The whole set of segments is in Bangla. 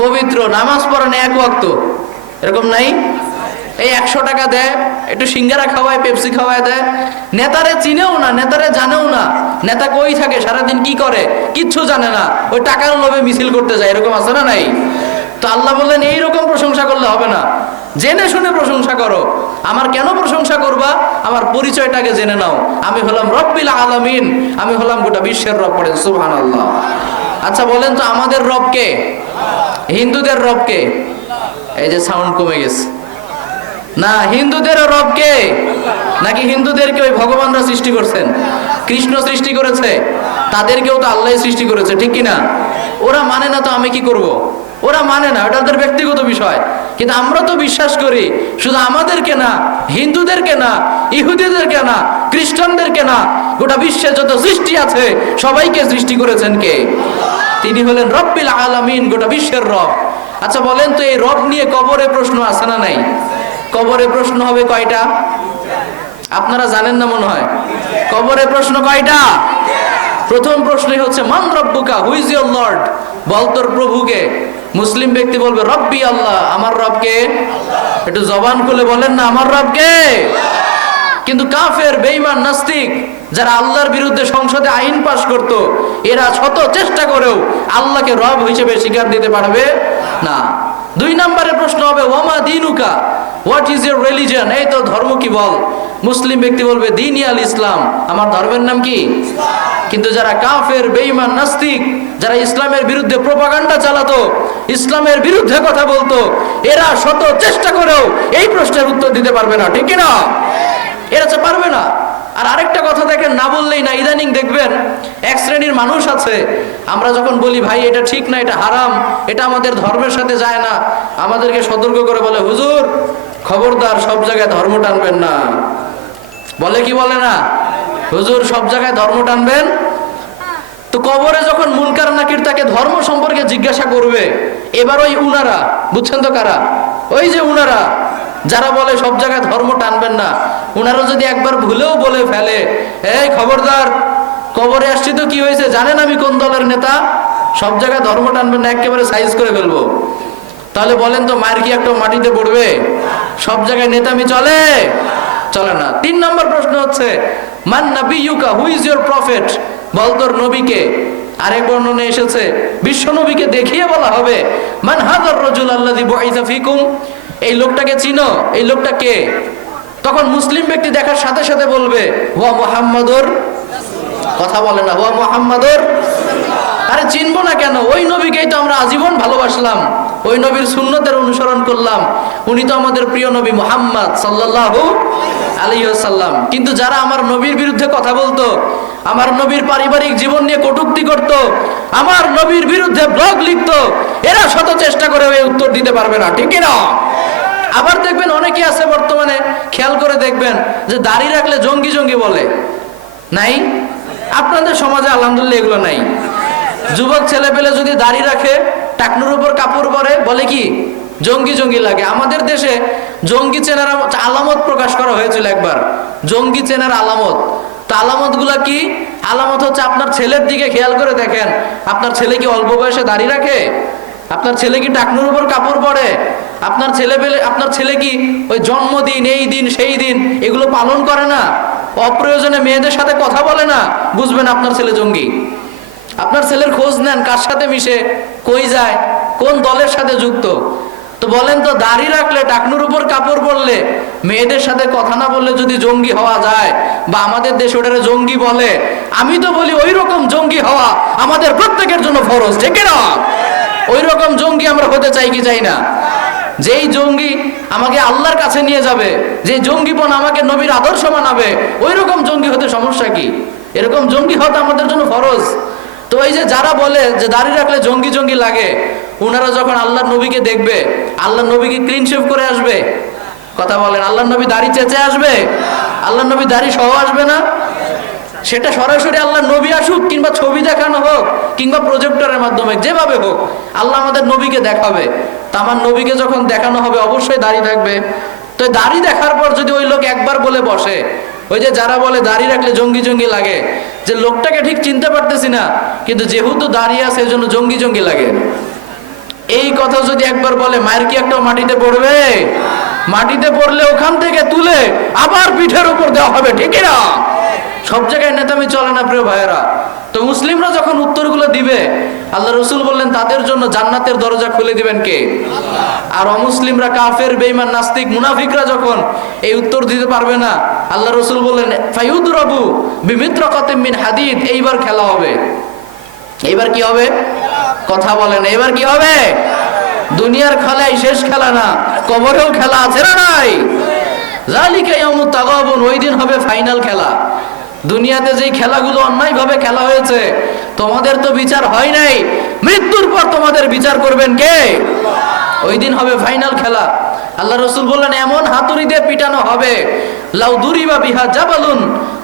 পবিত্র, নামাজ পড়েন এক ওয়াক্ত, এরকম নাই? এই 100 টাকা দেয়, একটু সিঙ্গারা খাওয়ায়, পেপসি খাওয়ায় দেয়, নেতারে চিনেও না, নেতারে জানেও না, নেতা কই থাকে, সারাদিন কি করে কিচ্ছু জানে না, ওই টাকার লোভে মিছিল করতে যায়, এরকম আছে না নাই? তো আল্লাহ বললেন এইরকম প্রশংসা করলে হবে না, জেনে শুনে প্রশংসা করো। আমার কেন প্রশংসা করবা? আমার পরিচয়টাকে জেনে নাও, আমি হলাম রব্বিল আলামিন, আমি হলাম গোটা বিশ্বের রব। পড়েন সুবহানাল্লাহ। আচ্ছা বলেন তো আমাদের রব কে? হিন্দুদের রব কে? এই যে সাউন্ড কমে গেছে না, হিন্দুদেরও রব কে? নাকি হিন্দুদেরকে ওই ভগবানরা সৃষ্টি করছেন, কৃষ্ণ সৃষ্টি করেছে? তাদেরকেও তো আল্লাহ সৃষ্টি করেছে, ঠিক কিনা? ওরা মানে না তো আমি কি করব? ওরা মানে না, ওটা ওদের ব্যক্তিগত বিষয়, কিন্তু আমরা তো বিশ্বাস করি শুধু আমাদেরকে না, হিন্দুদেরকে না, ইহুদিদেরকে না, খ্রিস্টানদেরকে না, গোটা বিশ্বে যত সৃষ্টি আছে সবাইকে সৃষ্টি করেছেন কে? তিনি হলেন রব্বিল আলামিন, গোটা বিশ্বের রব। আচ্ছা বলেন তো এই রব নিয়ে কবরে প্রশ্ন আছে না নাই? কবরে প্রশ্ন হবে কয়টা? আপনারা জানেন না মনে হয়। কবরে প্রশ্ন কয়টা? প্রথম প্রশ্নই হচ্ছে মান রব্বুকা, হু ইজ ইওর লর্ড, বল তোর প্রভুকে। মুসলিম ব্যক্তি বলবে রব্বি আল্লাহ, আমার রবকে। একটু জবান খুলে বলেন না আমার রবকে। কিন্তু কাফের, বেঈমান, নাস্তিক যারা আল্লাহর বিরুদ্ধে সংসদে আইন পাশ করত, এরা শত চেষ্টা করেও আল্লাহকে রব হিসেবে স্বীকার দিতে পারবে না। 2 নম্বরের প্রশ্ন হবে ওয়ামা দিনুকা, হোয়াট ইজ ইউর রিলিজিয়ন, এই তো ধর্ম কি বল। মুসলিম ব্যক্তি বলবে দীনি আল ইসলাম, আমার ধর্মের নাম কি? কিন্তু যারা কাফের, বেঈমান, নাস্তিক, যারা ইসলামের বিরুদ্ধে প্রোপাগান্ডা চালাতো, ইসলামের বিরুদ্ধে কথা বলতো, এরা শত চেষ্টা করেও এই প্রশ্নের উত্তর দিতে পারবে না, ঠিক না? এরা তো পারবে না। আর আরেকটা কথা দেখেন, না বললেই না, ইদানিং দেখবেন এক শ্রেণীর মানুষ আছে, আমরা যখন বলি ভাই এটা ঠিক না, এটা হারাম, এটা আমাদের ধর্মের সাথে যায় না, আমাদেরকে সতর্ক করে বলে হুজুর খবরদার সব জায়গায় ধর্ম টানবেন না। বলে কি বলে না? হুজুর সব জায়গায় ধর্ম টানবেন। তো কবরে যখন মুনকার নাকির তাকে ধর্ম সম্পর্কে জিজ্ঞাসা করবে, এবার ওই উনারা, বুঝছেন তো কারা? ওই যে উনারা যারা বলে সব জায়গায় ধর্ম টানবেন না, উনারা যদি একবার ভুলেও বলে ফেলে এই খবরদার কবরে আসছি তো কি হয়েছে জানেন আমি কোন দলের নেতা, সব জায়গায় ধর্ম টানবেন না, একেবারে সাইজ করে ফেলবো, তাহলে বলেন তো মার কি একটা মাটিতে পড়বে? সব জায়গায় নেতামি চলে? চলে না। 3 নম্বর প্রশ্ন হচ্ছে মান নাবিয়ুকা, হু ইজ ইওর প্রফেট, বল তোর নবীকে। আরেক বর্ণনা এসেছে বিশ্ব নবীকে দেখিয়ে বলা হবে মান হাযার রাজুল আল্লাযী বুইসা ফিকুম, এই লোকটাকে চিনো, এই লোকটা কে? তখন মুসলিম ব্যক্তি দেখার সাথে সাথে বলবে হুয়া মুহাম্মাদুর, কথা বলে না, হুয়া মুহাম্মাদুর। আরে চিনবো না কেন? ওই নবীকেই তো আমরা আজীবন ভালোবাসলাম, ওই নবীর সুন্নতের অনুসরণ করলাম, উনি তো আমাদের প্রিয় নবী মুহাম্মদ সাল্লাল্লাহু আলাইহি ওয়াসাল্লাম। কিন্তু যারা আমার নবীর বিরুদ্ধে কথা বলতো, আমার নবীর পারিবারিক জীবন নিয়ে কটূক্তি করত, আমার নবীর বিরুদ্ধে ব্লগ লিখতো, এরা শত চেষ্টা করে ওই উত্তর দিতে পারবে না, ঠিক না? আবার দেখবেন অনেকে আছে বর্তমানে, খেয়াল করে দেখবেন যে দাড়ি রাখলে জঙ্গি জঙ্গি বলে, নাই? আপনাদের সমাজে আলহামদুলিল্লাহ এগুলো নাই। যুবক ছেলে পেলে যদি দাড়ি রাখে, টাকনুর উপর কাপড় পরে, বলে কি জঙ্গি জঙ্গি লাগে। আমাদের দেশে জঙ্গি চেনার আলামত প্রকাশ করা হয়েছিল একবার, জঙ্গি চেনার আলামত। তো আলামত গুলা কি? আলামত হচ্ছে আপনার ছেলের দিকে খেয়াল করে দেখেন, আপনার ছেলে কি অল্প বয়সে দাড়ি রাখে? আপনার ছেলে কি টাকনুর উপর কাপড় পরে? আপনার ছেলে কি ওই জন্মদিন, এই দিন সেই দিন এগুলো পালন করে না? অপ্রয়োজনে মেয়েদের সাথে কথা বলে না? বুঝবেন আপনার ছেলে জঙ্গি। আপনার ছেলের খোঁজ নেন, কার সাথে মিশে, কই যায়, কোন দলের সাথে যুক্ত। তো বলেন তো দাড়ি রাখলে, টাকনুর উপর কাপড় পরলে, মেয়েদের সাথে কথা না বললে যদি জঙ্গি হওয়া যায়, বা আমাদের দেশে ওটারে জঙ্গি বলে, আমি তো বলি ওই রকম জঙ্গি হওয়া আমাদের প্রত্যেকের জন্য ফরজ, ঠিক না? ওই রকম জঙ্গি আমরা হতে চাই কি চাই না? যেই জঙ্গি আমাকে আল্লাহর কাছে নিয়ে যাবে, যে জঙ্গিপন আমাকে নবীর আদর্শ মানাবে, ওই রকম জঙ্গি হতে সমস্যা কি? এরকম জঙ্গি হতে আমাদের জন্য ফরজ। তো এই যে যারা বলে যে দাড়ি রাখলে জঙ্গি জঙ্গি লাগে, উনারা যখন আল্লাহর নবীকে দেখবে, আল্লাহর নবীকে ক্লিন শেভ করে আসবে? কথা বলেন, আল্লাহর নবী দাড়ি চেঁচে আসবে? আল্লাহর নবী দাড়ি সহ আসবে না? সেটা সরাসরি আল্লাহর নবী আসুক, কিংবা ছবি দেখানো হোক, কিংবা প্রজেক্টরের মাধ্যমে, যেভাবে হোক আল্লাহ আমাদের নবীকে দেখাবে। তা আমার নবীকে যখন দেখানো হবে অবশ্যই দাড়ি থাকবে। তো দাড়ি দেখার পর যদি ওই লোক একবার বলে বসে, ওই যে যারা বলে দাড়ি রাখলে জঙ্গি জঙ্গি লাগে, যে লোকটাকে ঠিক চিনতে পারতেছি না, কিন্তু যেহেতু দাড়ি আছে এজন্য জঙ্গি জঙ্গি লাগে, এই কথা যদি একবার বলে, মায়ের কি একটা মাটিতে পড়বে? মাটিতে পড়লে ওখান থেকে তুলে আবার পিঠের উপর দেওয়া হবে, ঠিক না? সব জায়গায় নেতামি চলে না প্রিয় ভাইয়েরা। তো মুসলিমরা যখন উত্তরগুলো দিবে, আল্লাহ রসুল বললেন তাদের জন্য জান্নাতের দরজা খুলে দিবেন কে? আর অমুসলিমরা, কাফের, বেঈমান, নাস্তিক, মুনাফিকরা যখন এই উত্তর দিতে পারবে না, আল্লাহ রসুল বললেন ফায়ুদরাবু বিমিত্রাকাতিন মিন হাদিদ, এইবার খেলা হবে। এইবার কি হবে? কথা বলেন, এবার কি হবে? দুনিয়ার খেলাই শেষ খেলা না, কবরেও খেলা আছে না নাই? যালিকা ইয়াউমুত তাগাবুন, ওই দিন হবে ফাইনাল খেলা। দুনিয়াতে যেই খেলাগুলো অন্যায়ভাবে খেলা হয়েছে, তোমাদের তো বিচার হয় নাই, মৃত্যুর পর তোমাদের বিচার করবেন কে? ওই দিন হবে ফাইনাল খেলা। আল্লাহ রসুল বললেন এমন হাতুড়ি দিয়ে পিটানো হবে, লাউ দুরিবা বিহা জাবালুন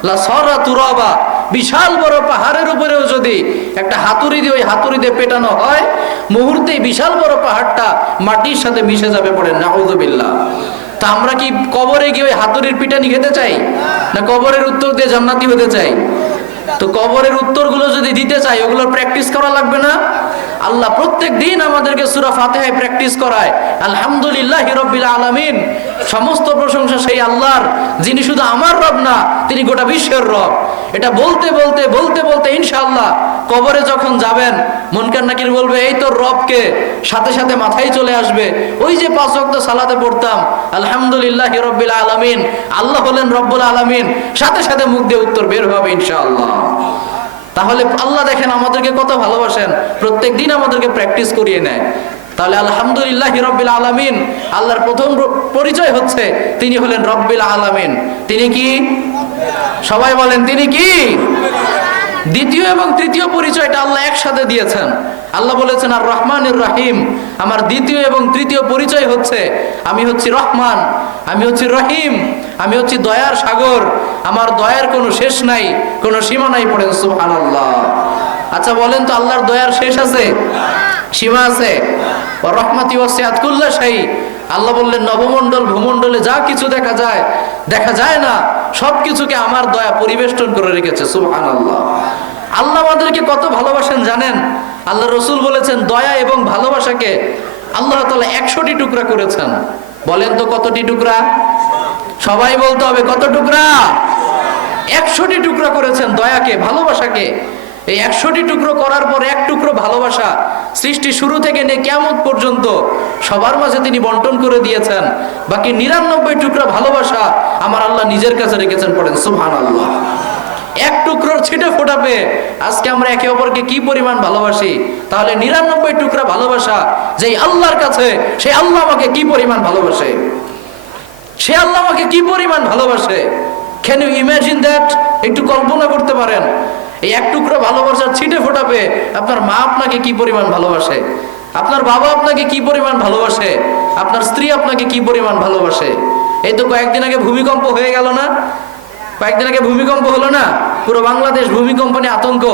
লা সারা তুরাবা, বিশাল বড় পাহাড়ের উপরেও যদি একটা হাতুড়ি দিয়ে, ওই হাতুড়ি দিয়ে পেটানো হয়, মুহূর্তেই বিশাল বড় পাহাড়টা মাটির সাথে মিশে যাবে। পড়েন নাউযুবিল্লাহ। তা আমরা কি কবরে গিয়ে ওই হাতুড়ির পিটানি খেতে চাই, না কবরের উত্তর দিয়ে জান্নাতি হতে চাই? তো কবরের উত্তরগুলো যদি দিতে চাই, ওগুলোর প্র্যাকটিস করা লাগবে না? আল্লাহ প্রত্যেক দিন আমাদেরকে সূরা ফাতিহায় প্র্যাকটিস করায়। আলহামদুলিল্লাহি রাব্বিল আলামিন, সমস্ত প্রশংসা সেই আল্লাহর, যিনি শুধু আমার রব না, তিনি গোটা বিশ্বের রব। এটা বলতে বলতে বলতে বলতে ইনশাআল্লাহ কবরে যখন যাবেন, মুনকার নাকির বলবে এই তো রবকে, সাথে সাথে মাথায় চলে আসবে ওই যে 5 ওয়াক্ত সালাতে পড়তাম আলহামদুলিল্লাহি রাব্বিল আলামিন, আল্লাহ হলেন রব্বুল আলামিন, সাথে সাথে মুখ দিয়ে উত্তর বের হবে ইনশাআল্লাহ। তাহলে আল্লাহ দেখেন আমাদেরকে কত ভালোবাসেন, প্রত্যেক দিন আমাদেরকে প্র্যাকটিস করিয়ে নেয়। তাহলে আলহামদুলিল্লাহি রাব্বিল আলামিন, আল্লাহর প্রথম পরিচয় হচ্ছে তিনি হলেন রব্বিল আলামিন। তিনি কি? সবাই বলেন তিনি কি? দ্বিতীয় এবং তৃতীয় পরিচয়টা আল্লাহ একসাথে দিয়েছেন। আল্লাহ বলেছেন আর রহমানুর রহিম, আমার দ্বিতীয় এবং তৃতীয় পরিচয় হচ্ছে আমি হচ্ছি রহমান, আমি হচ্ছি রহিম, আমি হচ্ছি দয়ার সাগর, আমার দয়ার কোনো শেষ নাই, কোনো সীমা নাই। পড়েন সুবহানাল্লাহ। আচ্ছা বলেন তো আল্লাহর দয়ার শেষ আছে, সীমা আছে? ওয়া রাহমাতি ওয়াসিআত কুল্লা শাই, আল্লাহ বললেন নবমণ্ডল ভূমণ্ডলে যা কিছু দেখা যায় না, সবকিছুকে আমার দয়া পরিবেষ্টন করে রেখেছে। সুবহানাল্লাহ। আল্লাহ আমাদেরকে কত ভালোবাসেন জানেন? আল্লাহ রসুল বলেছেন দয়া এবং ভালোবাসাকে আল্লাহ তাআলা 100টি টুকরা করেছেন। বলেন তো কতটি টুকরা? সবাই বলতে হবে কত টুকরা? 100টি টুকরা করেছেন দয়াকে, ভালোবাসাকে। এই 100টি টুকরো করার পর এক টুকরো ভালোবাসা সৃষ্টি শুরু থেকে নিয়ে কিয়ামত পর্যন্ত সবার মাঝে তিনি বন্টন করে দিয়েছেন। বাকি 99 টুকরা ভালোবাসা আমার আল্লাহ নিজের কাছে রেখেছেন। পড়েন সুবহানাল্লাহ। এক টুকরোর ছিটে ফোটা পেয়ে আজকে আমরা একে অপরকে কি পরিমাণ ভালোবাসি, তাহলে 99 টুকরা ভালোবাসা যেই আল্লাহর কাছে, সেই আল্লাহ আমাকে কি পরিমাণ ভালোবাসে, সে আল্লাহ আমাকে কি পরিমাণ ভালোবাসে। Can you imagine that? একটু কল্পনা করতে পারেন এই এক টুকরো ভালোবাসার ছিটে ফোটা পেয়ে আপনার মা আপনাকে কি পরিমাণ ভালোবাসে, আপনার বাবা আপনাকে কি পরিমাণ ভালোবাসে, আপনার স্ত্রী আপনাকে কি পরিমাণ ভালোবাসে। এই তো কয়েকদিন আগে ভূমিকম্প হয়ে গেল না? কয়েকদিন আগে ভূমিকম্প হলো না? পুরো বাংলাদেশ ভূমিকম্প নিয়ে আতঙ্ক।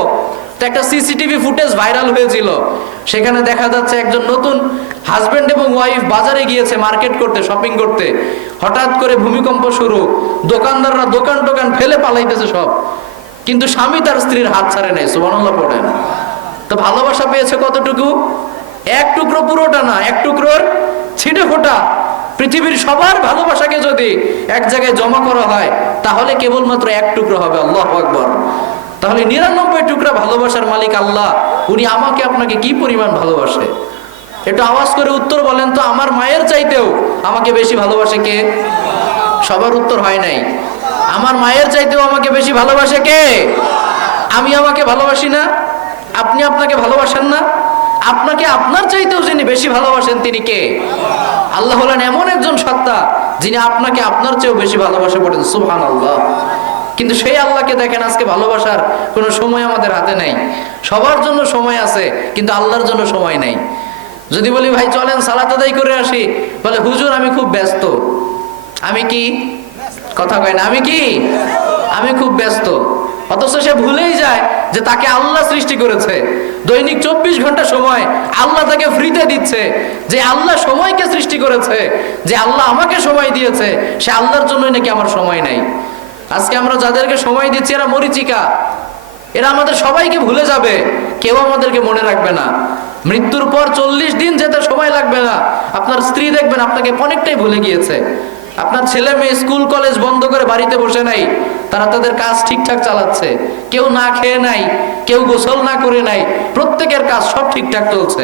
তো একটা সিসিটিভি ফুটেজ ভাইরাল হয়েছিল, সেখানে দেখা যাচ্ছে একজন নতুন হাজবেন্ড এবং ওয়াইফ বাজারে গিয়েছে মার্কেট করতে, শপিং করতে। হঠাৎ করে ভূমিকম্প শুরু, দোকানদাররা দোকান ফেলে পালাইতেছে সব, কিন্তু স্বামী তার স্ত্রীর হাত ছাড়ে নাই। সুবহানাল্লাহ পড়েন। তো ভালোবাসা পেয়েছে কতটুকু? এক টুকরো, পুরোটা না, এক টুকরোর ছিটে ফোটা। পৃথিবীর সবার ভালোবাসাকে যদি এক জায়গায় জমা করা হয়, তাহলে কেবলমাত্র এক টুকরো হবে। আল্লাহু আকবার। তাহলে 99 টুকরা ভালোবাসার মালিক আল্লাহ, উনি আমাকে আপনাকে কি পরিমাণ ভালোবাসে। একটু আওয়াজ করে উত্তর বলেন তো, আমার মায়ের চাইতেও আমাকে বেশি ভালোবাসে কে? সবার উত্তর হয় নাই। আমার মায়ের চাইতেও আমাকে বেশি ভালোবাসে কে? আমি আমাকে ভালোবাসি না? আপনি আপনাকে ভালোবাসেন না? আপনাকে আপনার চাইতেও যিনি বেশি ভালোবাসেন তিনি কে? আল্লাহ হলেন এমন একজন সত্তা যিনি আপনাকে আপনার চেয়েও বেশি ভালোবাসে। পড়েন সুবহানাল্লাহ। কিন্তু সেই আল্লাহকে দেখেন আজকে ভালোবাসার কোনো সময় আমাদের হাতে নাই। সবার জন্য সময় আছে, কিন্তু আল্লাহর জন্য সময় নাই। যদি বলি ভাই চলেন সালাত আদায় করে আসি, বলে হুজুর আমি খুব ব্যস্ত। আমি কি? কথা কয় না, আমি কি? আমি খুব ব্যস্ত। অথচ সে ভুলেই যায় যে তাকে আল্লাহ সৃষ্টি করেছে। দৈনিক 24 ঘন্টা সময় আল্লাহ তাকে ফ্রিতে দিচ্ছে। যে আল্লাহ সময়কে সৃষ্টি করেছে, যে আল্লাহ আমাকে সময় দিয়েছে, সে আল্লাহর জন্যই নাকি আমার সময় নাই। আজকে আমরা যাদেরকে সময় দিচ্ছি এরা মরিচিকা, এরা আমাদের সবাইকে ভুলে যাবে, কেউ আমাদেরকে মনে রাখবে না। মৃত্যুর পর 40 দিন যেতে সময় আপনার স্ত্রী দেখবেন আপনাকে অনেকটাই ভুলে গিয়েছে। আপনার ছেলে মেয়ে স্কুল কলেজ বন্ধ করে বাড়িতে বসে নাই, তারা তাদের কাজ ঠিকঠাক চালাচ্ছে। কেউ না খেয়ে নাই, কেউ গোসল না করে নাই, প্রত্যেকের কাজ সব ঠিকঠাক চলছে।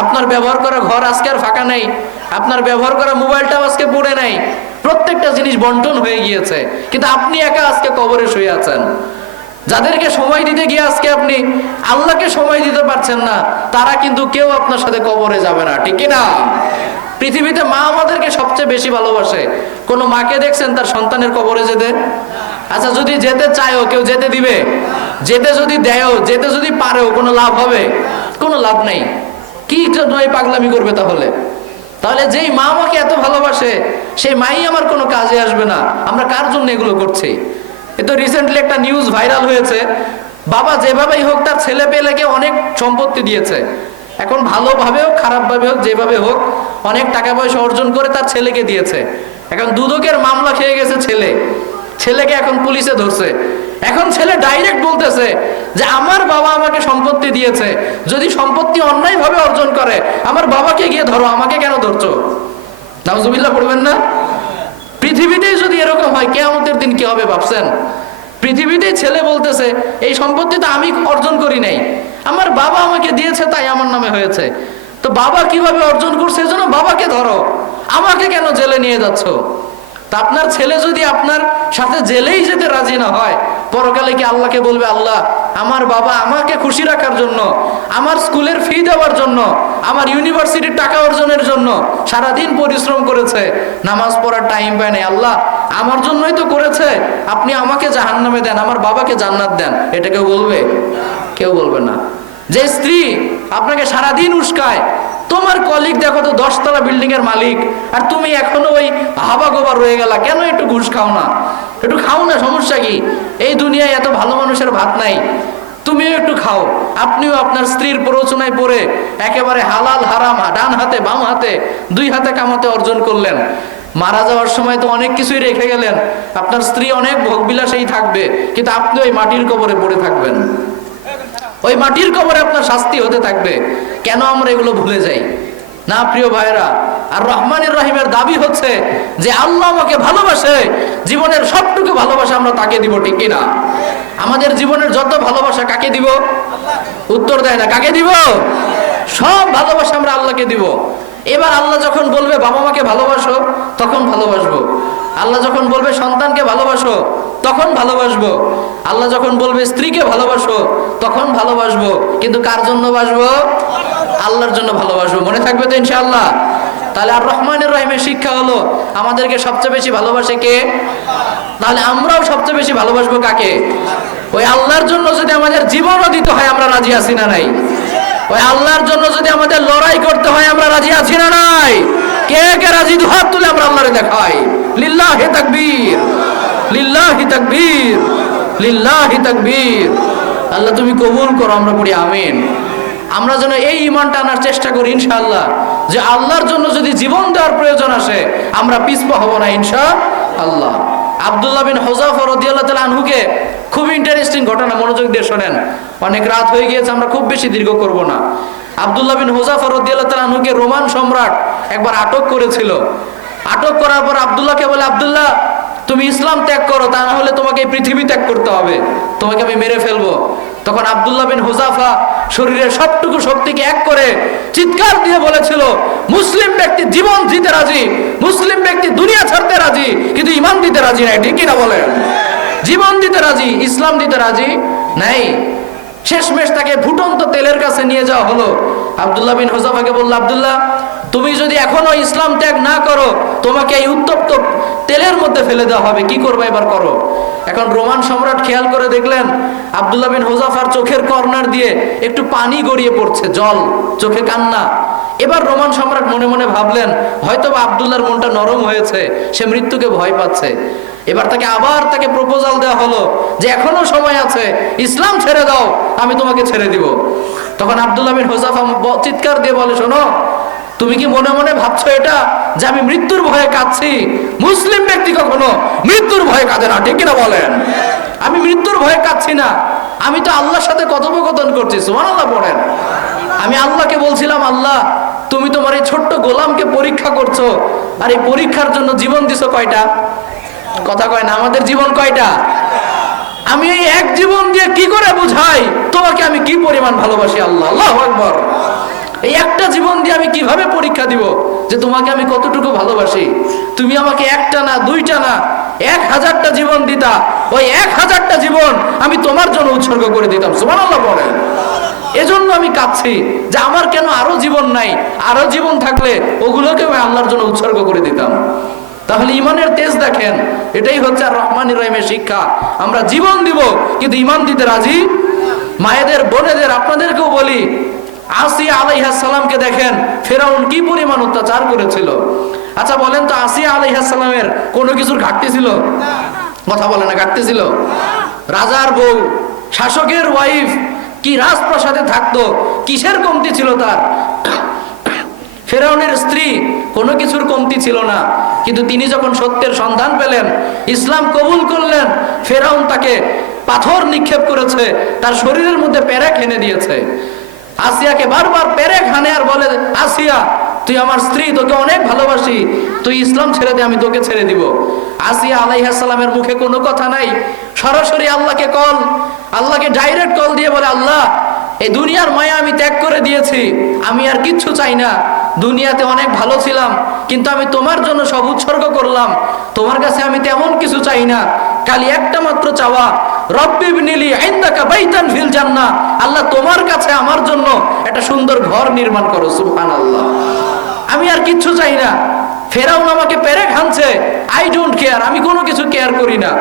আপনার ব্যবহার করা ঘর আজকে আর ফাঁকা নাই, আপনার ব্যবহার করা মোবাইলটাও আজকে পড়ে নাই, প্রত্যেকটা জিনিস বন্টন হয়ে গিয়েছে। কিন্তু আপনি একা আজকে কবরে শুয়ে আছেন। যাদেরকে সময় দিতে গিয়ে আজকে আপনি আল্লাহকে সময় দিতে পারছেন না, তারা কিন্তু কেউ আপনার সাথে কবরে যাবে না, ঠিক না? পৃথিবীতে মা আমাদেরকে সবচেয়ে বেশি ভালোবাসে। কোনো মাকে দেখছেন তার সন্তানের কবরে যেতে? আচ্ছা, যদি যেতে চায়ও কেউ যেতে দিবে? যেতে যদি দেয়ও, যেতে যদি পারেও, কোনো লাভ হবে? কোনো লাভ নেই। কি জন্য এই পাগলামি করবে তাহলে? তাহলে যেই মা আমাকে এত ভালোবাসে, সেই মাই আমার কোনো কাজে আসবে না। আমরা কার জন্য এগুলো করছি? এ তো রিসেন্টলি একটা নিউজ ভাইরাল হয়েছে, বাবা যেভাবেই হোক তার ছেলে পেলেকে অনেক সম্পত্তি দিয়েছে। এখন ভালোভাবে হোক খারাপ ভাবে হোক, যেভাবে হোক অনেক টাকা পয়সা অর্জন করে তার ছেলেকে দিয়েছে। এখন দুদকের মামলা খেয়ে গেছে ছেলেকে এখন পুলিশে ধরছে। এখন ছেলে ডাইরেক্ট বলতেছে যে আমার বাবা আমাকে সম্পত্তি দিয়েছে, যদি সম্পত্তি অন্যায়ভাবে অর্জন করে আমার বাবাকে গিয়ে ধরো, আমাকে কেন ধরছো? নাউজুবিল্লাহ পড়বেন না? পৃথিবীতেই যদি এরকম হয়, কিয়ামতের দিন কি হবে ভাবছেন? পৃথিবীতেই ছেলে বলতেছে এই সম্পত্তি তো আমি অর্জন করি নাই, আমার বাবা আমাকে দিয়েছে তাই আমার নামে হয়েছে। তো বাবা কিভাবে অর্জন করছে এজন্য বাবাকে ধরো, আমাকে কেন জেলে নিয়ে যাচ্ছ? তা আপনার ছেলে যদি আপনার সাথে জেলেই যেতে রাজি না হয়, পরকালে কি আল্লাহকে বলবে আল্লাহ আমার বাবা আমাকে খুশি রাখার জন্য, আমার স্কুলের ফি দেওয়ার জন্য, আমার ইউনিভার্সিটির টাকা অর্জনের জন্য সারাদিন পরিশ্রম করেছে, নামাজ পড়ার টাইম পায় নাই, আল্লাহ আমার জন্যই তো করেছে, আপনি আমাকে জাহান্নামে দেন, আমার বাবাকে জান্নাত দেন, এটা কেউ বলবে? কেউ বলবে না। যে স্ত্রী আপনাকে সারাদিন উস্কায়, তোমার কলিগ দেখো তো 10 তলা বিল্ডিং এর মালিক, আর তুমি এখনো ওই হাবা গোবা রয়ে গেলা, কেন একটু ঘুষ খাও না? একটু খাও না, সমস্যা কি? এই দুনিয়ায় এত ভালো মানুষের ভাত নাই, তুমিও একটু খাও। আপনিও আপনার স্ত্রীর প্ররোচনায় পড়ে একেবারে হালাল হারাম ডান হাতে বাম হাতে 2 হাতে কামাতে অর্জন করলেন। মারা যাওয়ার সময় তো অনেক কিছুই রেখে গেলেন, আপনার স্ত্রী অনেক ভোগবিলাসেই থাকবে, কিন্তু আপনি ওই মাটির কবরে পড়ে থাকবেন, ওই মাটির কবরে আপনার শাস্তি হতে থাকবে। কেন আমরা এগুলো ভুলে যাই না প্রিয় ভাইরা? আর রহমানুর রহিমের দাবি হচ্ছে যে আল্লাহ আমাকে ভালোবাসে, জীবনের সবটুকু ভালোবাসা আমরা তাকে দিব, ঠিক কিনা? আমাদের জীবনের যত ভালোবাসা কাকে দিব? উত্তর দেয় না, কাকে দিব? সব ভালোবাসা আমরা আল্লাহকে দিব। এবার আল্লাহ যখন বলবে বাবা মাকে ভালোবাসো, তখন ভালোবাসবো। আল্লাহ যখন বলবে সন্তানকে ভালোবাসো, তখন ভালোবাসবো। আল্লাহ যখন বলবে স্ত্রীকে ভালোবাসো, তখন ভালোবাসবো। কিন্তু কার জন্য বাসবো? আল্লাহর জন্য ভালোবাসবো। মনে থাকবে তো ইনশাআল্লাহ? তাহলে আর রহমানুর রহিমের শিক্ষা হলো আমাদেরকে সবচেয়ে বেশি ভালোবাসে কে? তাহলে আমরাও সবচেয়ে বেশি ভালোবাসবো কাকে? ওই আল্লাহর জন্য যদি আমাদের জীবনও দিতে হয়, আমরা রাজি আছি না নাই? ওই আল্লাহর জন্য যদি আমাদের লড়াই করতে হয়, আমরা রাজি আছি না নাই? কে কে রাজি? দুহাত তুলে আমরা আল্লাহরে দেখাই। লিল্লাহি তাকবীর, লিল্লাহি তাকবীর, লিল্লাহি তাকবীর। আল্লাহ তুমি কবুল করো, আমরা পড়ি আমিন। আমরা যেন এই ঈমানটা আনার চেষ্টা করি ইনশাআল্লাহ, যে আল্লাহর জন্য যদি জীবন দেওয়ার প্রয়োজন আসে আমরা পিছপা হব না ইনশাআল্লাহ। আব্দুল্লাহ বিন হুযাফা রাদিয়াল্লাহু তাআলা আনহুকে খুব ইন্টারেস্টিং ঘটনা, মনোযোগ দিয়ে শোনেন। অনেক রাত হয়ে গিয়েছে, আমরা খুব বেশি দীর্ঘ করব না। আব্দুল্লাহ বিন হুযাফা রাদিয়াল্লাহু তাআলা আনহুকে রোমান সম্রাট একবার আটক করেছিল। আটক করার পর আব্দুল্লাহকে বলে, আব্দুল্লাহ তুমি ইসলাম ত্যাগ করো, তা না হলে তোমাকে এই পৃথিবী ত্যাগ করতে হবে, তোমাকে আমি মেরে ফেলবো। তখন আব্দুল্লাহ বিন হুযাফা শরীরের সবটুকু শক্তিকে এক করে চিৎকার দিয়ে বলেছিল, মুসলিম ব্যক্তি জীবন দিতে রাজি, মুসলিম ব্যক্তি দুনিয়া ছাড়তে রাজি, কিন্তু ঈমান দিতে রাজি নাই, ঠিক কিনা বলেন? জীবন দিতে রাজি, ইসলাম দিতে রাজি নাই। শেষমেশ তাকে ফুটন্ত তেলের কাছে নিয়ে যাওয়া হলো। আব্দুল্লাহ বিন হুযাফাকে বলল, আব্দুল্লাহ তুমি যদি এখনো ইসলাম ত্যাগ না করো, তোমাকে এই উত্তপ্ত তেলের মধ্যে ফেলে দেওয়া হবে, কি করবে এবার করো। এখন রোমান সম্রাট খেয়াল করে দেখলেন আব্দুল্লাহ বিন হুযাফার চোখের কর্নার দিয়ে একটু পানি গড়িয়ে পড়ছে, জল, চোখে কান্না। এবার রোমান সম্রাট মনে মনে ভাবলেন হয়তো বা আব্দুল্লাহর মনটা নরম হয়েছে, সে মৃত্যুকে ভয় পাচ্ছে। এবার তাকে প্রপোজাল দেওয়া হলো যে এখনো সময় আছে, ইসলাম ছেড়ে দাও, আমি তোমাকে ছেড়ে দিব। তখন আব্দুল্লাহ বিন হুযাফা চিৎকার দিয়ে বলে, শোনো তুমি কি মনে মনে ভাবছো এটা যে আমি মৃত্যুর ভয়ে কাঁদছি? মুসলিম ব্যক্তি কখনো মৃত্যুর ভয়ে কাঁদে না, ঠিক কিনা বলেন? আমি মৃত্যুর ভয়ে কাঁদছি না, আমি তো আল্লাহর সাথে কথোপকথন করছি, সুবহানাল্লাহ পড়েন। আমি আল্লাহকে বলছিলাম, আল্লাহ তুমি তোমার এই ছোট্ট গোলামকে পরীক্ষা করছো, আর এই পরীক্ষার জন্য জীবন দিছো কয়টা? কথা কয় না, আমাদের জীবন কয়টা? আমি এই এক জীবন দিয়ে কি করে বুঝাই তোমাকে আমি কি পরিমাণ ভালোবাসি? আল্লাহ, আল্লাহু আকবার। এই একটা জীবন দিয়ে আমি কিভাবে পরীক্ষা দিব যে তোমাকে আমি কতটুকু ভালোবাসি? তুমি আমাকে একটা না, দুইটা না, 1000টা জীবন দিতা, ওই 1000টা জীবন আমি তোমার জন্য উৎসর্গ করে দিতাম। সুবহানাল্লাহ বলে। এজন্য আমি কাঁদছি যে আমার কেন আরো জীবন নাই, আরো জীবন থাকলে ওগুলোকে আমি আল্লাহর জন্য উৎসর্গ করে দিতাম। তাহলে ইমানের তেজ দেখেন, এটাই হচ্ছে আর রহমানির রহিমের শিক্ষা। আমরা জীবন দিব কিন্তু ইমান দিতে রাজি। মায়েদের, বোনেদের, আপনাদেরকেও বলি, আসিয়া আলাইহিস সালামকে দেখেন ফেরাউন কি পরিমাণ অত্যাচার করেছিল। আচ্ছা বলেন তো, আসিয়া আলাইহিস সালামের কোনো কিছুর ঘাটতি ছিল? কথা বলে না, ঘাটতি ছিল? রাজার বউ, শাসকের ওয়াইফ, কি রাজপ্রাসাদে থাকতো, কিসের কমতি ছিল তার? ফেরাউনের স্ত্রী, কোনো কিছুর কমতি ছিল না। কিন্তু তিনি যখন সত্যের সন্ধান পেলেন, ইসলাম কবুল করলেন, ফেরাউন তাকে পাথর নিক্ষেপ করেছে, তার শরীরের মধ্যে পেরেক এনে দিয়েছে। আসিয়াকে বারবার পেরেক হানে আর বলে, আসিয়া তুই আমার স্ত্রী, তোকে অনেক ভালোবাসি, তুই ইসলাম ছেড়ে দে, আমি তোকে ছেড়ে দিব। আসিয়া আলাইহিস সালামের মুখে কোনো কথা নাই, সরাসরি আল্লাহকে ডাইরেক্ট কল দিয়ে বলে, আল্লাহ এই দুনিয়ার মায়া আমি ত্যাগ করে দিয়েছি, আমি আর কিচ্ছু চাই না। দুনিয়াতে অনেক ভালো ছিলাম, কিন্তু আমি তোমার জন্য সব উৎসর্গ করলাম। তোমার কাছে আমি তেমন কিছু চাই না, খালি একটা মাত্র চাওয়া, রব্বি ইবনিলি ইনদাকা বাইতান ফিল জান্নাহ, আল্লাহ তোমার কাছে আমার জন্য একটা সুন্দর ঘর নির্মাণ করো। সুবহানাল্লাহ। আমি আর কিচ্ছু চাই না। ফেরাউন আমাকে পেরেক হানছে, আই ডোন্ট কেয়ার, আমি কোনো কিছু কেয়ার করি না।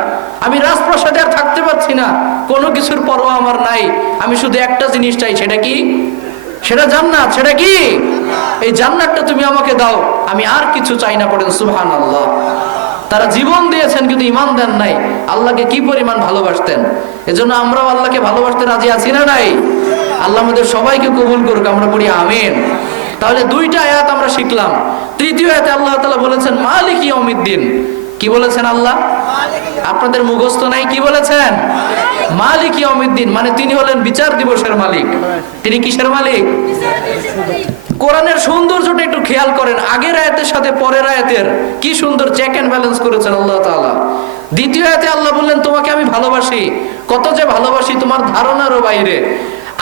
আমি রাজপ্রাসাদে আর থাকতে পারছি না, কোনো কিছুর পরোয়া আমার নাই। আমি শুধু একটা জিনিস চাই, সেটা কি? সেটা জান্নাত। সেটা কি? এই জান্নাতটা তুমি আমাকে দাও, আমি আর কিছু চাই না। পড়েন সুবহানাল্লাহ। তারা জীবন দিয়েছেন কিন্তু ঈমান দেন নাই। আল্লাহকে কি পরিমাণ ভালোবাসতেন! এজন্য আমরাও আল্লাহকে ভালোবাসতে রাজি আছি না নাই? আল্লাহ আমাদের সবাইকে কবুল করুক, আমরা পড়ি আমিন। তাহলে দুইটা আয়াত আমরা শিখলাম। তৃতীয় আয়াতে আল্লাহ তাআলা বলেছেন মালিক ইয়াউমিদ্দিন। কি বলেছেন আল্লাহ? আপনাদের মুখস্থ নাই, কি বলেছেন? মালিক ইয়াউমিদ্দিন, মানে তিনি হলেন বিচার দিবসের মালিক। তিনি কিসের মালিক? কোরআনের সৌন্দর্যটা একটু খেয়াল করেন, আগের আয়াতের সাথে পরের আয়াতের কি সুন্দর চেক এন্ড ব্যালেন্স করেছেন আল্লাহ তাআলা। দ্বিতীয় আয়াতে আল্লাহ বললেন তোমাকে আমি ভালোবাসি, কত যে ভালোবাসি তোমার ধারণারও বাইরে।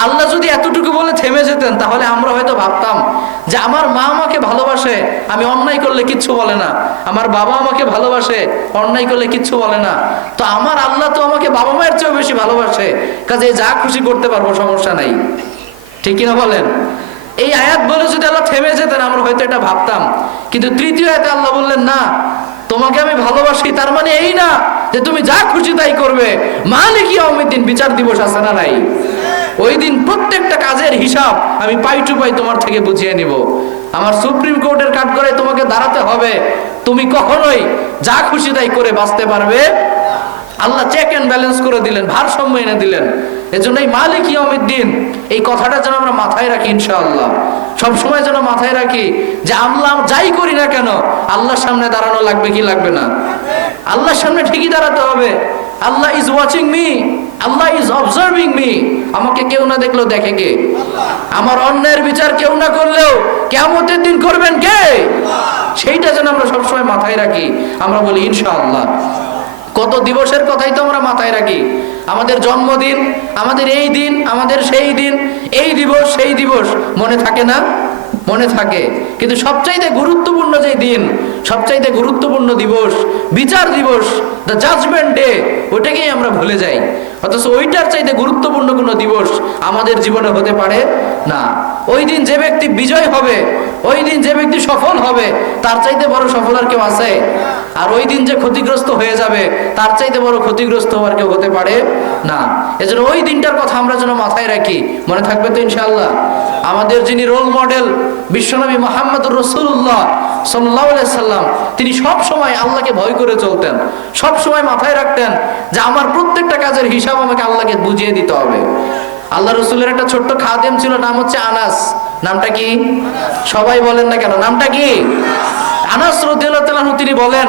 আল্লাহ যদি এতটুকু বলে থেমে যেতেন, তাহলে আমরা হয়তো ভাবতাম যে আমার মা আমাকে ভালোবাসে, আমি অন্যায় করলে কিচ্ছু বলে না, আমার বাবা আমাকে ভালোবাসে, অন্যায় করলে কিচ্ছু বলে না, তো আমার আল্লাহ তো আমাকে বাবা মায়ের চেয়েও বেশি ভালোবাসে, কাজে যা খুশি করতে পারবো, সমস্যা নাই। ঠিক কিনা বলেন? এই আয়াত বলে যদি আল্লাহ থেমে যেতেন, আমরা হয়তো এটা ভাবতাম। কিন্তু তৃতীয় আয়াতে আল্লাহ বললেন না, তোমাকে আমি ভালোবাসি, তার মানে এই না যে তুমি যা খুশি তাই করবে। মালিক ইয়াউমিদ্দিন, বিচার দিবস আছে না নাই? ওই দিন প্রত্যেকটা কাজের হিসাব আমি পাই টু পাই তোমার থেকে বুঝিয়ে নিব। আমার সুপ্রিম কোর্টের কাঠগড়ায় তোমাকে দাঁড়াতে হবে, তুমি কখনোই যা খুশি তাই করে বাঁচতে পারবে। আল্লাহ চেক এন্ড ব্যালেন্স করে দিলেন, ভারসাম্য এনে দিলেন। এজন্য এই মালিক ইয়াউমিদ্দিন, এই কথাটা যেন আমরা মাথায় রাখি ইনশাআল্লাহ। সবসময় যেন মাথায় রাখি যে আমরা যাই করি না কেন, আল্লাহর সামনে দাঁড়ানো লাগবে কি লাগবে না? আল্লাহর সামনে ঠিকই দাঁড়াতে হবে। Allah is watching me, Allah is observing me. আমাকে কেউ না দেখলেও দেখে কে? আমার অন্যায়ের বিচার কেউ না করলেও কিয়ামতের দিন করবেন কে? সেইটা যেন আমরা সবসময় মাথায় রাখি। আমরা বলি ইনশাআল্লাহ। কত দিবসের কথাই তো আমরা মাথায় রাখি, আমাদের জন্মদিন, আমাদের এই দিন, আমাদের সেই দিন, এই দিবস সেই দিবস, মনে থাকে না? মনে থাকে। কিন্তু সবচাইতে গুরুত্বপূর্ণ যে দিন, সবচাইতে গুরুত্বপূর্ণ দিবস, বিচার দিবস, দ্য জাজমেন্ট ডে, ওইটাকেই আমরা ভুলে যাই। অথচ ওইটার চাইতে গুরুত্বপূর্ণ কোনো দিবস আমাদের জীবনে হতে পারে না। ওই দিন যে ব্যক্তি বিজয় হবে, ওই দিন যে ব্যক্তি সফল হবে, তার চাইতে বড় সফল আর কেউ আছে? আর ওই দিন যে ক্ষতিগ্রস্ত হয়ে যাবে, তার চাইতে বড় ক্ষতিগ্রস্ত হওয়ার কেউ হতে পারে না। এজন্য ওই দিনটার কথা আমরা যেন মাথায় রাখি। মনে থাকবে তো ইনশাআল্লাহ? আমাদের যিনি রোল মডেল, বিশ্বনবী মুহাম্মদুর রাসূলুল্লাহ সাল্লাল্লাহু আলাইহি সাল্লাম, তিনি সব সময় আল্লাহকে ভয় করে চলতেন। সব সময় মাথায় রাখতেন যে আমার প্রত্যেকটা কাজের হিসাব আমাকে আল্লাহকে বুঝিয়ে দিতে হবে। আল্লাহ রাসূলের একটা ছোট্ট খাদেম ছিল, নাম হচ্ছে আনাস। নামটা কি? সবাই বলেন না কেন? নামটা কি? আনাস রাদিয়াল্লাহু তাআলা। তিনি বলেন,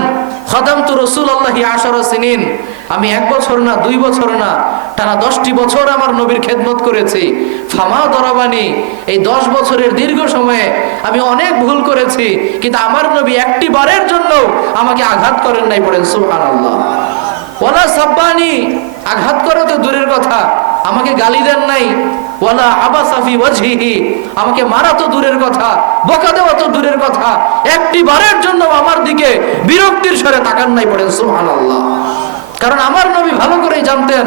খাদামতু রাসূলুল্লাহি 10 সিনিন, আমি 1 বছর না 2 বছর না টানা 10টি বছর আমার নবীর খেদমত করেছি। ফামা দরাবানি, এই 10 বছরের দীর্ঘ সময়ে আমি অনেক ভুল করেছি, কিন্তু আমার নবী একটি বারের জন্য আমাকে আঘাত করেন নাই। পড়েন সুবহানাল্লাহ। ওয়ালা সাব্বানি, আঘাত করে তো দূরের কথা, আমাকে গালি দেন নাই। ওয়ালা আবাসাফি ওয়াজহিহি, আমাকে মারা তো দূরের কথা, বকা দেওয়া তো দূরের কথা, একটি বারের জন্য আমার দিকে বিরক্তির স্বরে তাকান নাই। পড়েন সুবহানাল্লাহ। কারণ আমার নবী ভালো করেই জানতেন,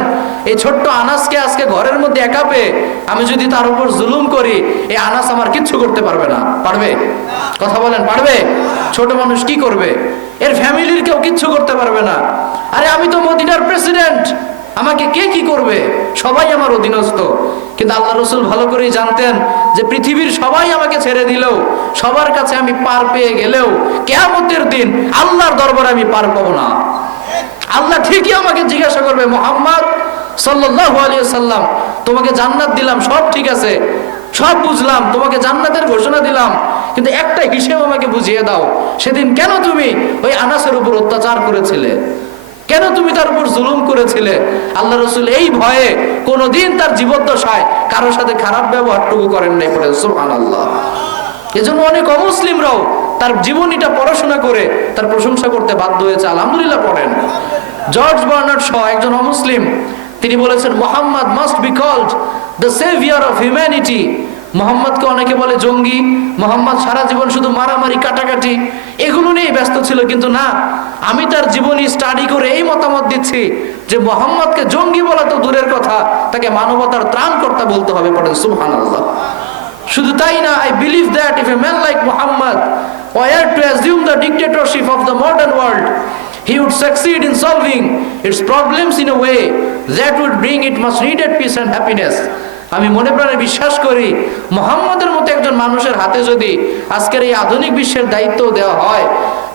এই ছোট্ট আনাসকে আজকে ঘরের মধ্যে একা পেয়ে আমি যদি তার উপর জুলুম করি, এই আনাস আমার কিচ্ছু করতে পারবে না। পারবে? কথা বলেন, পারবে? ছোট মানুষ কি করবে? এর ফ্যামিলির কেউ কিচ্ছু করতে পারবে না। আরে আমি তো মদিনার প্রেসিডেন্ট, আমাকে কে কি করবে? সবাই আমার অধীনস্থ। কিন্তু আল্লাহ রসুল ভালো করেই জানতেন যে পৃথিবীর সবাই আমাকে ছেড়ে দিলেও, সবার কাছে আমি পার পেয়ে গেলেও, কিয়ামতের দিন আল্লাহর দরবারে আমি পার পাবো না। আল্লাহ ঠিকই আমাকে জিজ্ঞাসা করবে, মুহাম্মদ সাল্লাল্লাহু আলাইহি সাল্লাম, তোমাকে জান্নাত দিলাম, সব ঠিক আছে, সব বুঝলাম, তোমাকে জান্নাতের ঘোষণা দিলাম, কিন্তু একটা হিসেব আমাকে বুঝিয়ে দাও, সেদিন কেন তুমি ওই আনাসের উপর অত্যাচার করেছিলে? কেন তুমি তার উপর জুলুম করেছিলে? আল্লাহ রসুল এই ভয়ে কোনোদিন তার জীবদ্দশায় কারোর সাথে খারাপ ব্যবহারটুকু করেন নাই। পড়েন সুবহানাল্লাহ। এজন্য অনেক অমুসলিমরাও তার জীবনীটা পড়াশোনা করে তার প্রশংসা করতে বাধ্য হয়েছে। আলহামদুলিল্লাহ পড়েন। জর্জ বার্নার্ড শ, একজন অমুসলিম, তিনি বলেছেন, Muhammad must be called the saviour of humanity. মোহাম্মদকে অনেকে বলে জঙ্গি। মোহাম্মদ সারা জীবন শুধু মারামারি, কাটাকাটি, এগুলো নিয়ে ব্যস্ত ছিল। কিন্তু না, আমি তার জীবনী স্টাডি করে এই মতামত দিচ্ছি যে মোহাম্মদকে জঙ্গি বলা তো দূরের কথা, তাকে মানবতার ত্রাণকর্তা বলতে হবে। পড়েন সুবহানাল্লাহ। শুধু তাই না, I believe that if a man like Muhammad were to assume the dictatorship of the modern world, he would succeed in solving its problems in a way that would bring it much needed peace and happiness. আমি মনে প্রাণে বিশ্বাস করি, মুহাম্মদের মতো একজন মানুষের হাতে যদি আজকের এই আধুনিক বিশ্বের দায়িত্ব দেওয়া হয়,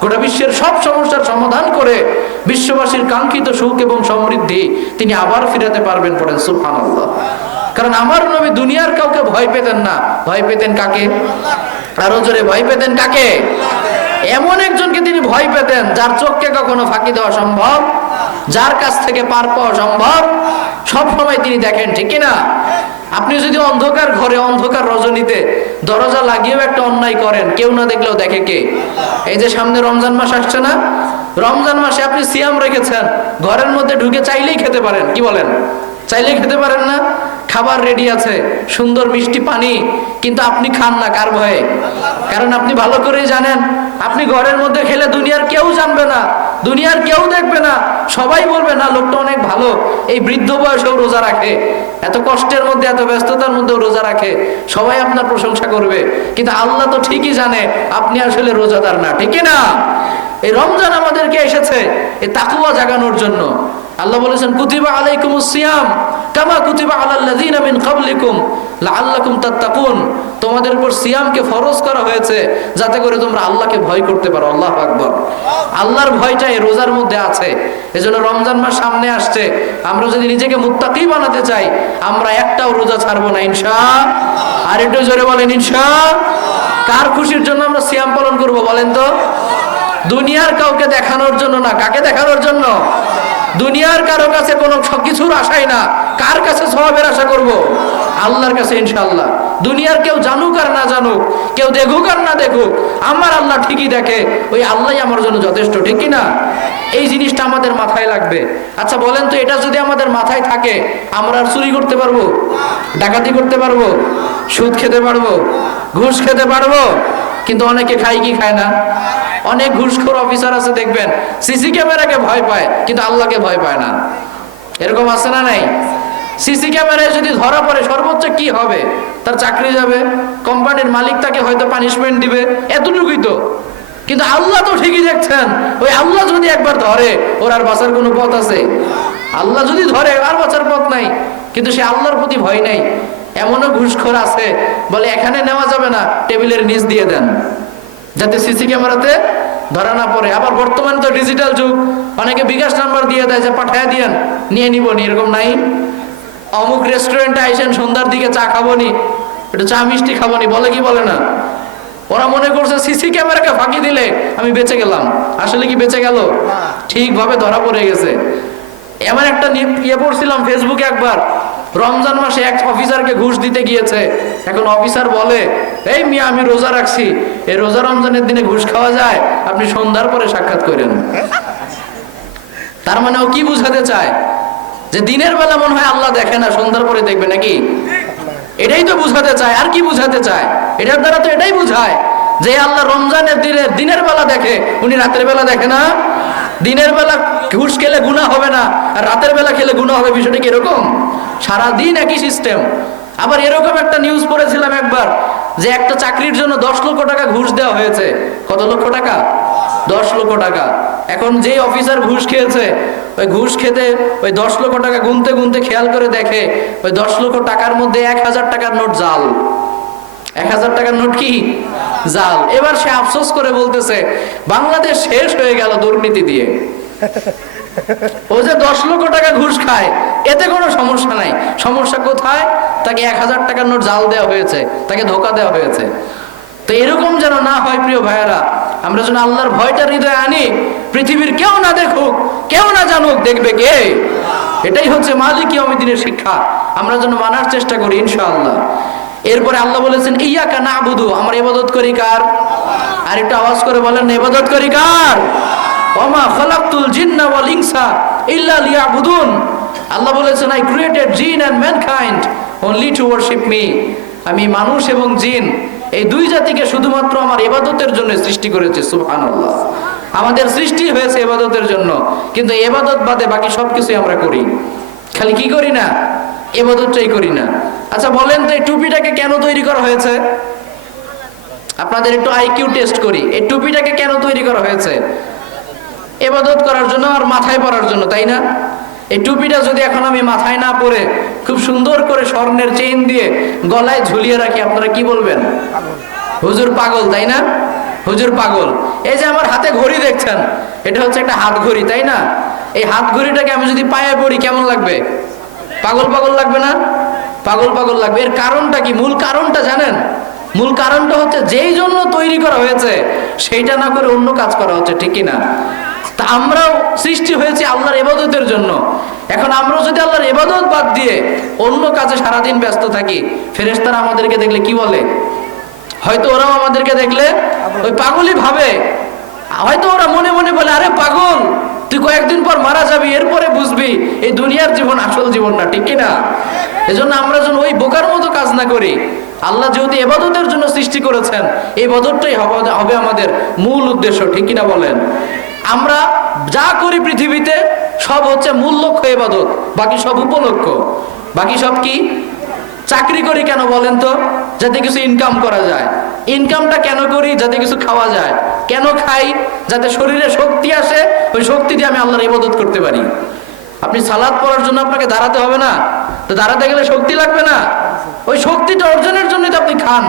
গোটা বিশ্বের সব সমস্যার সমাধান করে বিশ্ববাসীর কাঙ্ক্ষিত সুখ এবং সমৃদ্ধি তিনি আবার ফিরাতে পারবেন। পড়েন সুবহানাল্লাহ। কারণ আমার নবী দুনিয়ার কাউকে ভয় পেতেন না। ভয় পেতেন কাকে? আরো জোরে, ভয় পেতেন কাকে? এমন একজনকে তিনি ভয় পেতেন যার চোখকে কখনো ফাঁকি দেওয়া সম্ভব, যার কাছ থেকে পার পাওয়া সম্ভব, সব সময় তিনি দেখেন। ঠিক না? আপনি যদি অন্ধকার ঘরে, অন্ধকার রজনীতে দরজা লাগিয়েও একটা অন্যায় করেন, কেউ না দেখলেও দেখে কে? এই যে সামনে রমজান মাস আসছে না, রমজান মাসে আপনি সিয়াম রেখেছেন, ঘরের মধ্যে ঢুকে চাইলেই খেতে পারেন। কি বলেন? চাইলেই খেতে পারেন না? খাবার রেডি আছে, সুন্দর মিষ্টি পানি, কিন্তু আপনি খান না। কার ভয়ে? কারণ আপনি ভালো করেই জানেন, আপনি ঘরের মধ্যে খেলে দুনিয়ার কেউ জানবে না, দুনিয়ার কেউ দেখবে না, সবাই বলবে না লোকটা অনেক ভালো, এই বৃদ্ধ বয়সেও রোজা রাখে, এত কষ্টের মধ্যে, এত ব্যস্ততার মধ্যেও রোজা রাখে, সবাই আপনার প্রশংসা করবে। কিন্তু আল্লাহ তো ঠিকই জানে আপনি আসলে রোজাদার না। ঠিক না? এই রমজান আমাদেরকে এসেছে এই তাকওয়া জাগানোর জন্য। আল্লাহ বলেছেন, কুতিবা আলাইকুমুস সিয়াম কামা কুতিবা আলাল্লাযিনা মিন ক্বাবলিকুম লাআল্লাকুম তাত্তাকুন। তোমাদের উপর সিয়ামকে ফরজ করা হয়েছে যাতে করে তোমরা আল্লাহকে ভয় করতে পারো। আল্লাহু আকবার। আল্লাহর ভয়টা এই রোজার মধ্যে আছে। এজন্য রমজান মাস সামনে আসছে, আমরা যদি নিজেকে মুত্তাকি বানাতে চাই, আমরা একটাও রোজা ছাড়বো না ইনশাআল্লাহ। আর একটু জোরে বলেন ইনশাআল্লাহ। কার খুশির জন্য আমরা সিয়াম পালন করব বলেন তো? দুনিয়ার কাউকে দেখানোর জন্য না। কাকে দেখানোর জন্য? দুনিয়ার কারো কাছে কোনো কিছুর আশাই না। কার কাছে সওয়াবের আশা করব? আল্লাহর কাছে ইনশাআল্লাহ। দুনিয়ার কেউ জানুক আর না জানুক, কেউ দেখুক আর না দেখুক, আমার আল্লাহ ঠিকই দেখে, ওই আল্লাহই আমার জন্য যথেষ্ট। ঠিক কি না? এই জিনিসটা আমাদের মাথায় লাগবে। আচ্ছা বলেন তো, এটা যদি আমাদের মাথায় থাকে, আমরা আর চুরি করতে পারবো? ডাকাতি করতে পারবো? সুদ খেতে পারবো? ঘুষ খেতে পারবো? কিন্তু অনেকে খায় কি খায় না? অনেক ঘুষখোর অফিসার আছে দেখবেন, সিসি ক্যামেরাকে ভয় পায় কিন্তু আল্লাহকে ভয় পায় না। এরকম আছে না নাই? সিসি ক্যামেরায় যদি ধরা পড়ে সর্বোচ্চ কি হবে? তার চাকরি যাবে, কোম্পানির মালিক তাকে হয়তো পানিশমেন্ট দিবে, এতটুকুই তো। কিন্তু আল্লাহ তো ঠিকই দেখছেন। ওই আল্লাহ যদি একবার ধরে, ওর আর বাঁচার কোনো পথ আছে? আল্লাহ যদি ধরে আর বাঁচার পথ নাই। কিন্তু সে আল্লাহর প্রতি ভয় নাই। এমনও ঘুষখোর আছে, বলে এখানে নেওয়া যাবে না, টেবিলের নিচ দিয়ে দেন যাতে সিসি ক্যামেরাতে ধরা না পড়ে। আবার বর্তমানে তো ডিজিটাল যুগ, অনেকে বিকাশ নাম্বার দিয়ে দেয় যে পাঠায় দিয়েন, নিয়ে নিব নি। এরকম নাই? অমুক রেস্টুরেন্টে আইসেন, সন্ধ্যার দিকে চা খাবো নি, একটু চা মিষ্টি খাবো নি, বলে কি বলে না? ওরা মনে করছে সিসি ক্যামেরাকে ফাঁকি দিলে আমি বেঁচে গেলাম। আসলে কি বেঁচে গেল? ঠিকভাবে ধরা পড়ে গেছে। এমন একটা ইয়ে পড়ছিলাম ফেসবুকে একবার, রমজান মাসে এক অফিসারকে ঘুষ দিতে গিয়েছে। এখন অফিসার বলে, এই মিয়া আমি রোজা রাখছি, এই রোজা রমজানের দিনে ঘুষ খাওয়া যায়? আপনি সন্ধ্যার পরে সাক্ষাৎ করেন। তার মানে ও কি বুঝাতে চায়? যে দিনের বেলা মনে হয় আল্লাহ দেখে না, সন্ধ্যার পরে দেখবে নাকি? এটাই তো বুঝাতে চায়। আর কি বুঝাতে চায়? এটার দ্বারা তো এটাই বুঝায় যে আল্লাহ রমজানের দিনের বেলা দেখে, উনি রাতের বেলা দেখে না। দিনের বেলা ঘুষ খেলে গুনাহ হবে না, আর রাতের বেলা খেলে গুনাহ হবে। বিষয়টা কি এরকম? সারাদিন একই সিস্টেম। আবার এরকম একটা নিউজ পড়েছিলাম একবার, যে একটা চাকরির জন্য 10 লক্ষ টাকা ঘুষ দেওয়া হয়েছে। কত লক্ষ টাকা? 10 লক্ষ টাকা। এখন যে অফিসার ঘুষ খেয়েছে, ওই ঘুষ খেতে ওই 10 লক্ষ টাকা গুনতে গুনতে খেয়াল করে দেখে ওই 10 লক্ষ টাকার মধ্যে 1000 টাকার নোট জাল। 1000 টাকার নোট কি জাল। এবার সে আফসোস করে বলতেছে, বাংলাদেশ শেষ হয়ে গেল দুর্নীতি দিয়ে। ও যে 10 লক্ষ টাকা ঘুষ খায়, এতে কোনো সমস্যা নাই। সমস্যা কোথায়? তাকে 1000 টাকার নোট জাল দেওয়া হয়েছে, তাকে ধোকা দেওয়া হয়েছে। তো এরকম যেন না হয় প্রিয় ভাইয়েরা, আমরা যেন আল্লাহর ভয়টা হৃদয়ে আনি। পৃথিবীর কেউ না দেখুক, কেউ না জানুক, দেখবে কে? এটাই হচ্ছে মালিক ইয়াউমিদ্দিনের শিক্ষা। আমরা যেন মানার চেষ্টা করি ইনশাআল্লাহ। এরপরে আল্লাহ বলেছেন, ইয়াকা না'বুদু, আমরা ইবাদত করি কার? আর একটু আওয়াজ করে বলেন, ইবাদত করি কার? ওমা খালাকতুল জিন্না ওয়াল ইনসা ইল্লা লিয়াবুদুন। আল্লাহ বলেছেন, I created jinn and mankind only to worship me. আমি মানুষ এবং জিন এই দুই জাতিকে শুধুমাত্র আমার ইবাদতের জন্য সৃষ্টি করেছি। সুবহানাল্লাহ। আমাদের সৃষ্টি হয়েছে ইবাদতের জন্য, কিন্তু ইবাদত বাদে বাকি সবকিছুই আমরা করি। খালি কি করি না? ইবাদতটাই করি না। আচ্ছা বলেন তো, এই টুপিটাকে কেন তৈরি করা হয়েছে? আপনাদের একটু আইকিউ টেস্ট করি। এই টুপিটাকে কেন তৈরি করা হয়েছে? ইবাদত করার জন্য আর মাথায় পরার জন্য, তাই না? এই টুপিটা যদি এখন আমি মাথায় না পরে খুব সুন্দর করে স্বর্ণের চেইন দিয়ে গলায় ঝুলিয়ে রাখি, আপনারা কি বলবেন? হুজুর পাগল, তাই না? হুজুর পাগল। এই যে আমার হাতে ঘড়ি দেখছেন, এটা হচ্ছে একটা হাত ঘড়ি, তাই না? এই হাত ঘড়িটাকে আমি যদি পায়ে পরি কেমন লাগবে? পাগল পাগল লাগবে না? পাগল পাগল লাগবে। এর কারণটা কি? মূল কারণটা জানেন? মূল কারণটা হচ্ছে যেই জন্য তৈরি করা হয়েছে সেইটা না করে অন্য কাজ করা হচ্ছে, ঠিক কি না? তা আমরাও সৃষ্টি হয়েছে আল্লাহর ইবাদতের জন্য। এখন আমরা যদি আল্লাহর ইবাদত বাদ দিয়ে অন্য কাজে সারাদিন ব্যস্ত থাকি, ফেরেশতারা আমাদেরকে দেখলে কি বলে? হয়তো ওরাও আমাদেরকে দেখলে ওই পাগলই ভাবে। হয়তো ওরা মনে মনে বলে, আরে পাগল, তুই কয়েকদিন পর মারা যাবি, এরপরে বুঝবি এই দুনিয়ার জীবন আসল জীবন না, ঠিক কিনা? এজন্য আমরা যেন ওই বোকার মতো কাজ না করি। আল্লাহ যেহেতু ইবাদতের জন্য সৃষ্টি করেছেন, এই ইবাদতটাই হবে আমাদের মূল উদ্দেশ্য, ঠিক কিনা বলেন? আমরা যা করি পৃথিবীতে সব হচ্ছে মূল লক্ষ্য ইবাদত, বাকি সব উপলক্ষ্য। বাকি সব কি? চাকরি করি কেন বলেন তো? যাতে কিছু ইনকাম করা যায়। ইনকামটা কেন করি? যাতে কিছু খাওয়া যায়। কেন খাই? যাতে শরীরে শক্তি আসে, ওই শক্তি দিয়ে আমি আল্লাহর ইবাদত করতে পারি। আপনি সালাত পড়ার জন্য আপনাকে দাঁড়াতে হবে না? তো দাঁড়াতে গেলে শক্তি লাগবে না? ওই শক্তিটা অর্জনের জন্যই তো আপনি খান,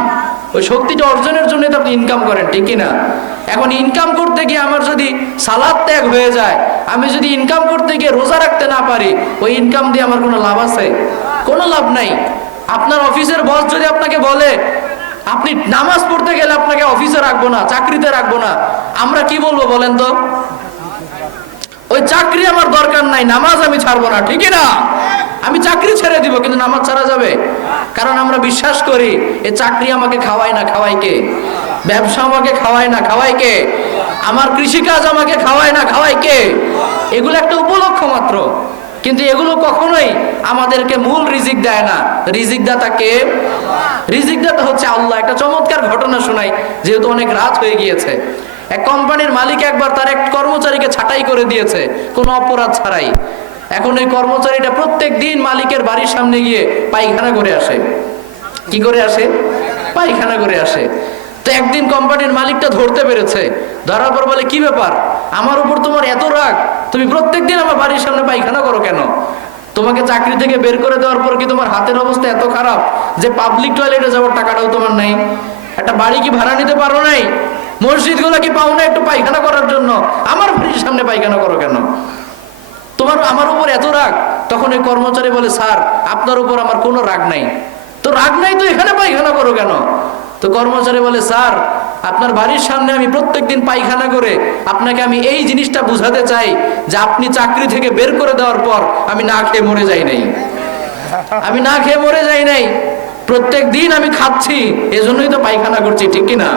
ওই শক্তিটা অর্জনের জন্যই তো আপনি ইনকাম করেন, ঠিক না? এখন ইনকাম করতে গিয়ে আমার যদি সালাত ত্যাগ হয়ে যায়, আমি যদি ইনকাম করতে গিয়ে রোজা রাখতে না পারি, ওই ইনকাম দিয়ে আমার কোনো লাভ আছে? কোনো লাভ নাই। আপনার অফিসের বস যদি আপনাকে বলে আপনি নামাজ পড়তে গেলে আপনাকে অফিসে রাখবো না, চাকরিতে রাখবো না, আমরা কি বলবো বলেন তো? ওই চাকরি আমার দরকার নাই, নামাজ আমি ছাড়বো না, ঠিক না? আমি চাকরি ছেড়ে দিব, কিন্তু নামাজ ছাড়া যাবে? কারণ আমরা বিশ্বাস করি এই চাকরি আমাকে খাওয়ায় না, খাওয়ায় কে? ব্যবসা আমাকে খাওয়ায় না, খাওয়ায় কে? আমার কৃষিকাজ আমাকে খাওয়ায় না, খাওয়ায় কে? এগুলো একটা উপলক্ষ মাত্র, কিন্তু এগুলো কখনোই আমাদেরকে মূল রিজিক দেয় না। রিজিক দাতা কে? রিজিক দাতা হচ্ছে আল্লাহ। একটা চমৎকার ঘটনা শোনাই, যেহেতু অনেক রাত হয়ে গিয়েছে। এক কোম্পানির মালিক একবার তার এক কর্মচারীকে ছাঁটাই করে দিয়েছে কোনো অপরাধ ছাড়াই। এখন এই কর্মচারীটা প্রত্যেক দিন মালিকের বাড়ির সামনে গিয়ে পায়খানা করে আসে। কি করে আসে? পায়খানা করে আসে। তো একদিন কোম্পানির মালিকটা ধরতে পেরেছে। ধরার পর বলে, কি ব্যাপার, আমার উপর তোমার এত রাগ? তুমি প্রত্যেকদিন আমার বাড়ির সামনে পায়খানা করো কেন? তোমাকে চাকরি থেকে বের করে দেওয়ার পর কি তোমার হাতের অবস্থা এত খারাপ যে পাবলিক টয়লেটে যাওয়ার টাকাটাও তোমার নাই? একটা বাড়ি কি ভাড়া নিতে পারো নাই? মসজিদ গুলো কি পাও না একটু পায়খানা করার জন্য? আমার বাড়ির সামনে পায়খানা করো কেন? তোমার আমার উপর এত রাগ? তখন ওই কর্মচারী বলে, স্যার আপনার উপর আমার কোনো রাগ নাই। তো রাগ নাই তো এখানে পায়খানা করো কেন? তো কর্মচারী বলে, স্যার আপনার বাড়ির সামনে আমি প্রত্যেকদিন পায়খানা করে আপনাকে আমি এই জিনিসটা বুঝাতে চাই যে আপনি চাকরি থেকে বের করে দেওয়ার পর আমি না খেয়ে মরে যাই নাই, আমি না খেয়ে মরে যাই নাই, প্রত্যেক দিন আমি খাচ্ছি, এজন্যই তো পায়খানা করছি, ঠিক কিনা?